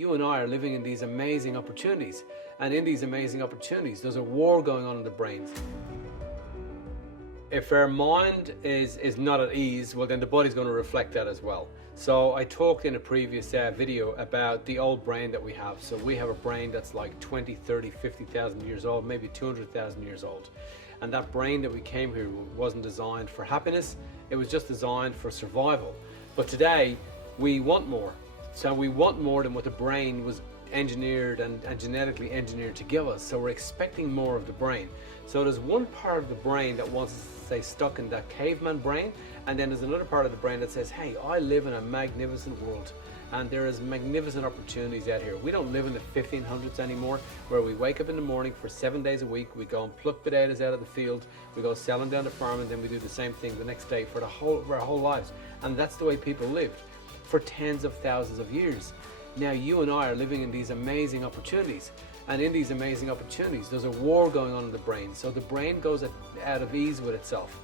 You and I are living in these amazing opportunities, and in these amazing opportunities there's a war going on in the brains. If our mind is not at ease, well then the body's going to reflect that as well. So I talked in a previous video about the old brain that we have. So we have a brain that's like 20, 30, 50,000 years old, maybe 200,000 years old. And that brain that we came here wasn't designed for happiness, it was just designed for survival. But today we want more. So we want more than what the brain was engineered and genetically engineered to give us. So we're expecting more of the brain. So there's one part of the brain that wants to stay stuck in that caveman brain, and then there's another part of the brain that says, hey, I live in a magnificent world and there is magnificent opportunities out here. We don't live in the 1500s anymore, where we wake up in the morning for 7 days a week, we go and pluck potatoes out of the field, we go sell them down the farm, and then we do the same thing the next day for our whole lives. And that's the way people lived for tens of thousands of years. Now you and I are living in these amazing opportunities, and in these amazing opportunities there's a war going on in the brain. So the brain goes out of ease with itself,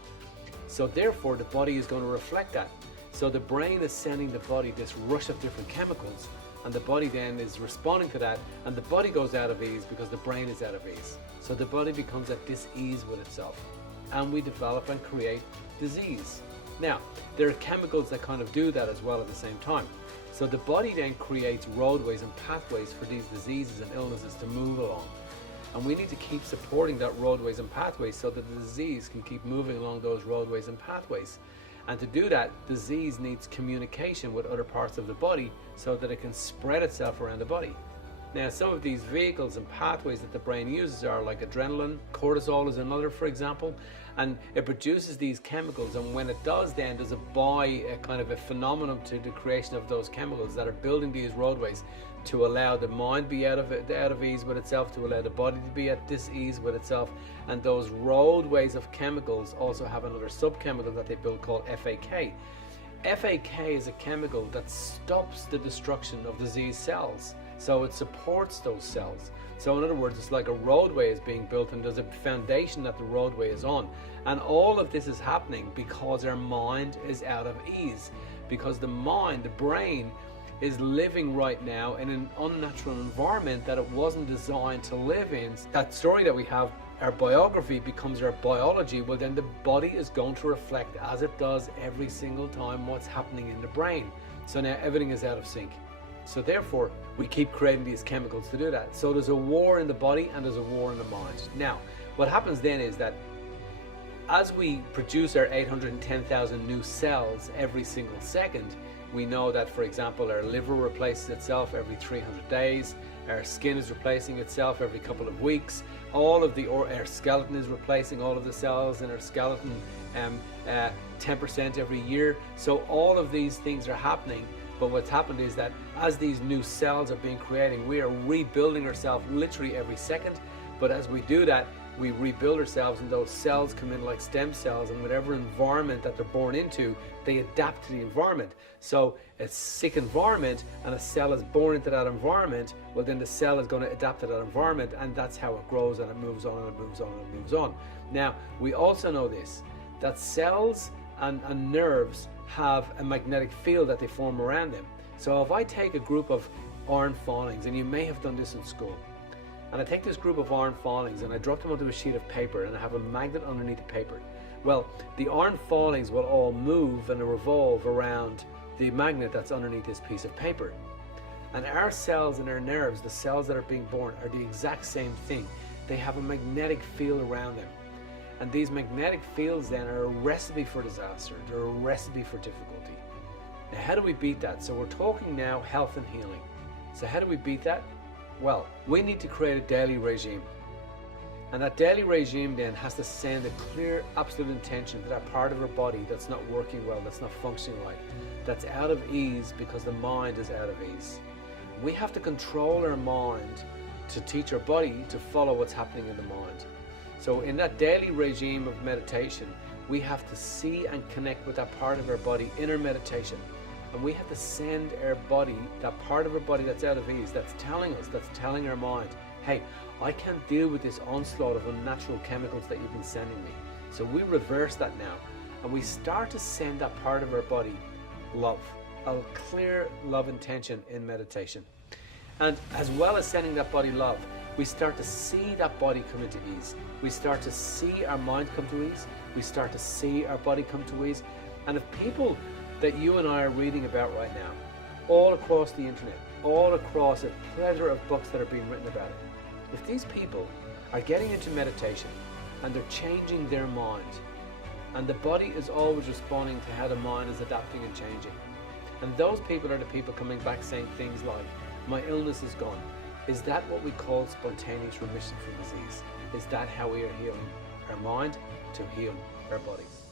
so therefore the body is going to reflect that. So the brain is sending the body this rush of different chemicals, and the body then is responding to that, and the body goes out of ease because the brain is out of ease. So the body becomes at dis-ease with itself, and we develop and create disease. Now there are chemicals that kind of do that as well at the same time. So the body then creates roadways and pathways for these diseases and illnesses to move along. And we need to keep supporting that roadways and pathways so that the disease can keep moving along those roadways and pathways. And to do that, disease needs communication with other parts of the body so that it can spread itself around the body. Now, some of these vehicles and pathways that the brain uses are like adrenaline, cortisol is another, for example, and it produces these chemicals, and when it does, then there's a kind of a phenomenon to the creation of those chemicals that are building these roadways to allow the mind be out of ease with itself, to allow the body to be at dis-ease with itself. And those roadways of chemicals also have another subchemical that they build called FAK. FAK is a chemical that stops the destruction of disease cells. So it supports those cells. So in other words, it's like a roadway is being built, and there's a foundation that the roadway is on. And all of this is happening because our mind is out of ease. Because the mind, the brain, is living right now in an unnatural environment that it wasn't designed to live in. That story that we have, our biography becomes our biology. Well, then the body is going to reflect, as it does every single time, what's happening in the brain. So now everything is out of sync. So therefore, we keep creating these chemicals to do that. So there's a war in the body and there's a war in the mind. Now, what happens then is that as we produce our 810,000 new cells every single second, we know that, for example, our liver replaces itself every 300 days, our skin is replacing itself every couple of weeks, our skeleton is replacing all of the cells in our skeleton 10% every year. So all of these things are happening. But what's happened is that as these new cells are being created, we are rebuilding ourselves literally every second. But as we do that, we rebuild ourselves, and those cells come in like stem cells, and whatever environment that they're born into, they adapt to the environment. So a sick environment and a cell is born into that environment, well then the cell is going to adapt to that environment, and that's how it grows, and it moves on and it moves on and it moves on. Now, we also know this, that cells and nerves have a magnetic field that they form around them. So if I take a group of iron filings, and you may have done this in school, and I take this group of iron filings and I drop them onto a sheet of paper, and I have a magnet underneath the paper. Well, the iron filings will all move and revolve around the magnet that's underneath this piece of paper. And our cells and our nerves, the cells that are being born, are the exact same thing. They have a magnetic field around them. And these magnetic fields then are a recipe for disaster. They're a recipe for difficulty. Now, how do we beat that? So we're talking now health and healing. So how do we beat that? Well, we need to create a daily regime. And that daily regime then has to send a clear, absolute intention to that part of our body that's not working well, that's not functioning right, that's out of ease because the mind is out of ease. We have to control our mind to teach our body to follow what's happening in the mind. So in that daily regime of meditation, we have to see and connect with that part of our body in our meditation. And we have to send our body, that part of our body that's out of ease, that's telling our mind, hey, I can't deal with this onslaught of unnatural chemicals that you've been sending me. So we reverse that now, and we start to send that part of our body love, a clear love intention in meditation. And as well as sending that body love, we start to see that body come into ease. We start to see our mind come to ease. We start to see our body come to ease. And if people that you and I are reading about right now, all across the internet, all across a plethora of books that are being written about it, if these people are getting into meditation and they're changing their mind, and the body is always responding to how the mind is adapting and changing, and those people are the people coming back saying things like, my illness is gone. Is that what we call spontaneous remission from disease? Is that how we are healing our mind to heal our bodies?